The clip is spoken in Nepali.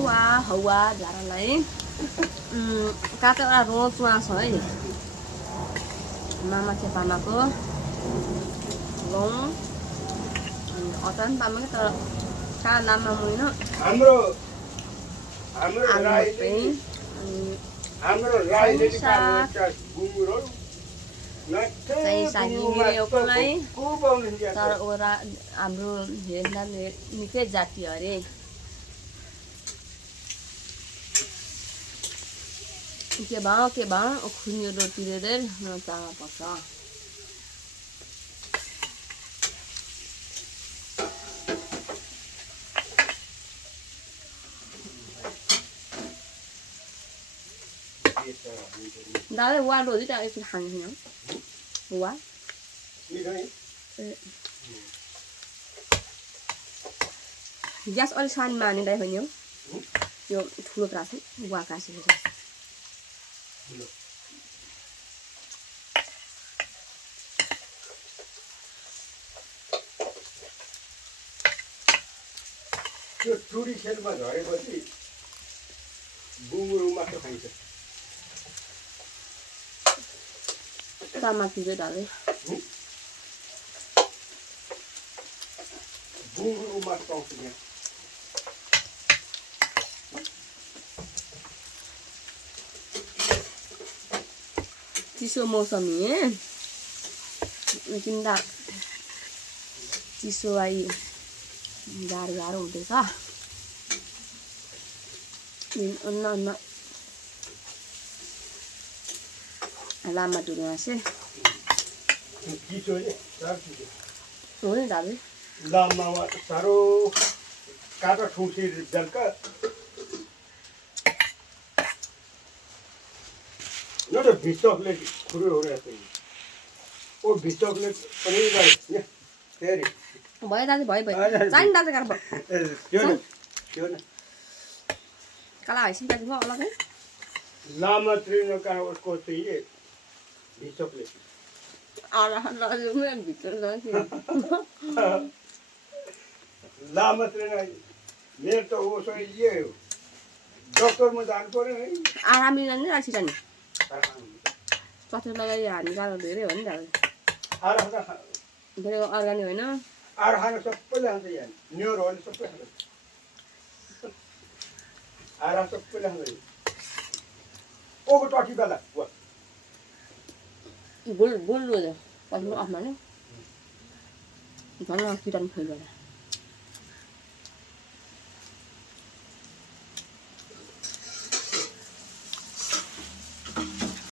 वा हौवा झारालाई काँचो एउटा रोचुवा छ है मामा चेपामाको गहुँ अनि अचार पनि पामाको तर कहाँ नाममा होइन हाम्रो राईले गुङ्गुरो चाहिँ सागिरहेकोलाई तर ओरा हाम्रो हेर्दा निकै जाति अरे के भयो खुन्यो रोटी दिँदै चामा पर्छ दादा वा रोटी त एकछिन खाने छैन वा ग्यास अलिक सानोमा हानिँदै होइन हौ त्यो ठुलो प्रास वा कासेको छ त्यो टुरी खेलमा झरेपछि गुङ्गुरो मात्र खाइन्छ टमाटर चाहिँ ढाले गुङ्गुरो मात्र पाउँछ यहाँ चिसो मौसमी किन्दा चिसो आई गाह्रो हुँदैछ अन्न लामा टुरो हाँसे हो नि दाबी लामामा साह्रो काँटा ठुसी बेलुका न त भिचकले खुरो हो रहेछ ओ भिचकले पनि गरे फेरि भयो दाजु भयो चाहिने दाजु गाह्रो त्यो न काला भएपछि दाजु भयो अलगै लामा त्रिनका उसको चाहिँ भिचकले लामा त्रिन मेरो त उसो यो डक्टरमा जानु पर्यो है आरामी नै राखिन्छ नि चतुर लगाइ हानिकारक धेरै हो नि दाजु धेरै अर्ग्यानिक होइन आएर खानु सबैले खान्छ यहाँ न्युरोहरूले सबै खान्छ आएर सबैले खान्छ ओको टटी बेला बुल रोज पछि अफमा नि झन् किटान फैलेर